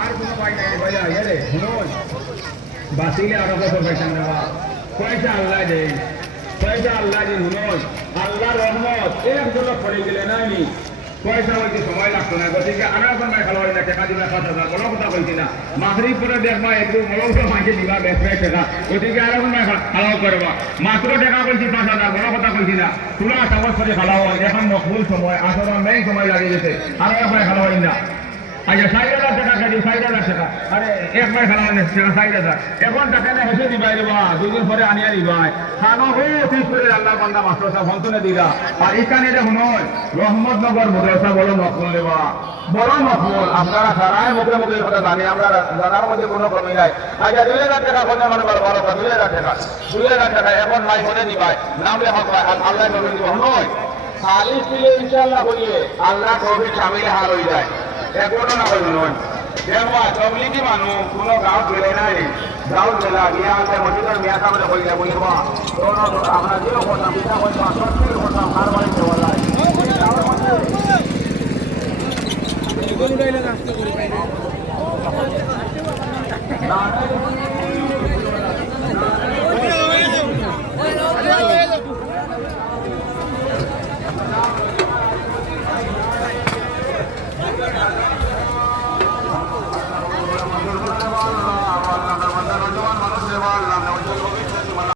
আর কোনো পাই নাই ভাইয়া রে শুনুন বাসিলে আরো বছর পাইছেন না পয়সা আল্লাহ দেয় পয়সা আল্লাহ দিন শুনুন আল্লাহ রহমত একজন পড়ে গেলে নাই পয়সা হইতে সময় লাগতো না গতিকে আরো এখন নাই খেলা হয় না টাকা দিবা 5,000 বড় কথা কইছি না মাগরিব পরে দেখবা একটু মলৌষ মাইকে দিবা বেশ টাকা গতিকে আরো এখন নাই খেলাও করবা মাত্র টাকা কইছি 5,000 বড় কথা কইছি না তুলা সাহস করে খেলা হয় এখন মকবুল সময় আসলে মেইন সময় লাগিয়ে গেছে আরো এখন খেলা হয় না আচ্ছা 4,000 টাকা কাটি 4,000 টাকা আরে একবার খেলা হয় না 4,000 এখন টাকা না হেসে দিবাই দেবা 2 দিন পরে আনিয়া দিবাই খানো হো ঠিক করে আল্লাহ বান্দা মাস্টার সাহেব ফোনে দিলা আর এখানে দেখুন রহমতনগর মাদ্রাসা বড় মকবুল দেবা বড় মকবুল আপনারা সারাই মুখে মুখে কথা জানি আমরা জানার মধ্যে কোনো কমি নাই আচ্ছা 2,000 টাকা কোন মানে বড় 2,000 টাকা এখন নাই ফোনে দিবাই নাম লেখা আল্লাহ নবী দিব নয় খালি পিলে ইনশাআল্লাহ বলিয়ে আল্লাহ তৌফিক শামিল হার হয়ে যায় এখনো না বলুন নয় দেখবা তবলিগি মানুষ কোনো গাঁও গেলে নাই গাঁও জেলা গিয়া আছে মসজিদের মেয়া সামনে হইলে বলবা আমরা যেও করতাম পিঠা করতাম সত্যি করতাম হার বাড়িতে বলাই নাস্তা করি